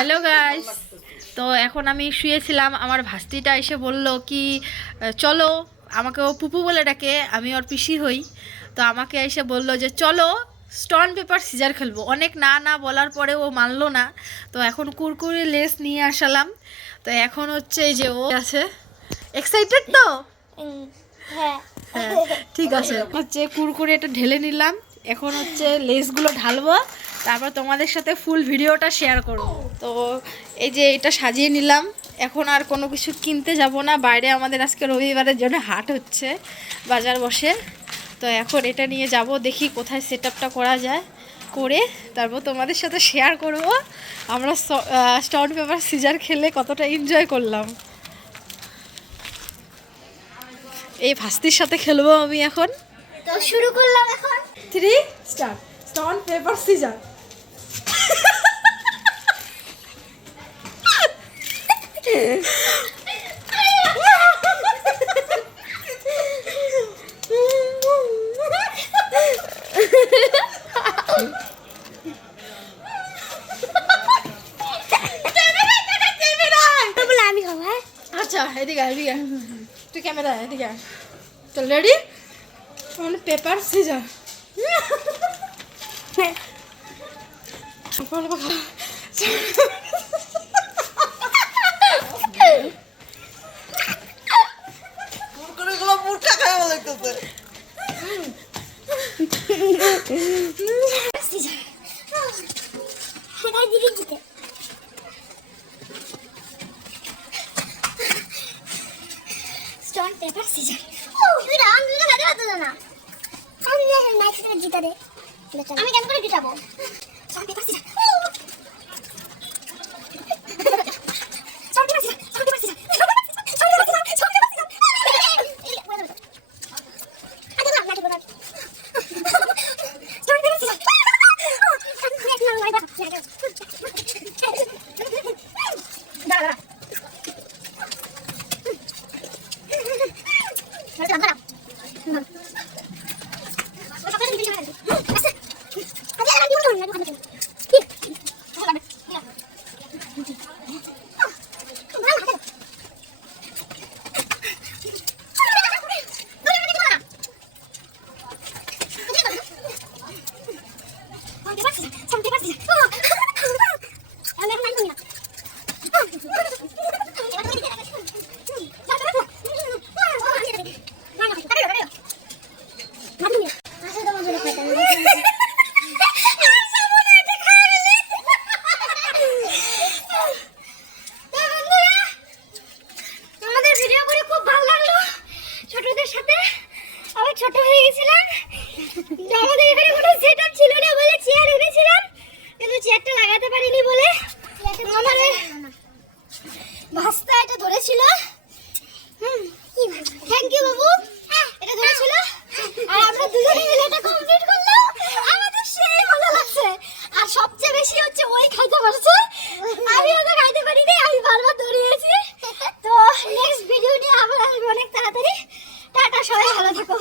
Hello guys, তো এখন আমি শুয়েছিলাম। আমার ভাস্তিটা এসে বলল কি চলো, আমাকে ও পুপু বলে ডাকে, আমি ওর পিসি হই। তো আমাকে এসে বলল যে চলো স্টোন পেপার সিজার খেলবো। অনেক না না বলার পরে ও মানলো না। তো এখন কুরকুরে লেস নিয়ে আসালাম। তো এখন হচ্ছে এই যে ও আছে এক্সাইটেড তো। হ্যাঁ ঠিক আছে, হচ্ছে কুরকুরে এটা ঢেলে নিলাম। এখন হচ্ছে লেসগুলো ঢালবো, তারপর তোমাদের সাথে ফুল ভিডিওটা শেয়ার করব। তো এই যে এটা সাজিয়ে নিলাম। এখন আর কোনো কিছু কিনতে যাব না, বাইরে আমাদের আজকে রবিবারের জন্য হাট হচ্ছে, বাজার বসে। তো এখন এটা নিয়ে যাব, দেখি কোথায় সেট আপটা করা যায়, করে তারপর তোমাদের সাথে শেয়ার করব আমরা স্টোন পেপার সিজার খেলে কতটা এনজয় করলাম। এই ভাস্তির সাথে খেলবো আমি এখন। তো শুরু করলাম এখন। 3 স্টার্ট। Stone paper caesar. আমি খাবো। হ্যাঁ আচ্ছা এদিকে এদিকে, তুই ক্যামেরা এদিকে। চল ready, paper scissor. Stone paper scissor. ও তুই না আমি না হাতে হাতে না। আমি না নাইসটা জিতা দে। আমি কেন করে জিতাবো? Stone paper scissor. Stone paper scissor. Stone paper scissor. Stone paper scissor. Stone paper scissor. আরে না নাকি বল। Stone paper caesar. এক না লাইবা। দাঁড়া ছোট হয়ে গেছিলাম। আমাদের এখানে কোনো সেটআপ ছিল না বলে চেয়ার এনেছিলাম, কিন্তু চেয়ারটা লাগাতে পারিনি বলে আমাদের ভাস্তা এটা ধরেছিল। থ্যাংক ইউ বাবু, এটা ধরেছিল। আর আমরা দুজনে মিলে এটা কমপ্লিট করলাম। আমাদের সেই ভালো লাগছে। আর সবচেয়ে বেশি হচ্ছে ওই খাইতে পারছে, আমি ওটা খাইতে পারিনি, আমি বারবার দৌড়িয়েছি। তো নেক্সট ভিডিও নিয়ে আবার আসবো অনেক তাড়াতাড়ি। টাটা, সবাই ভালো থাকো।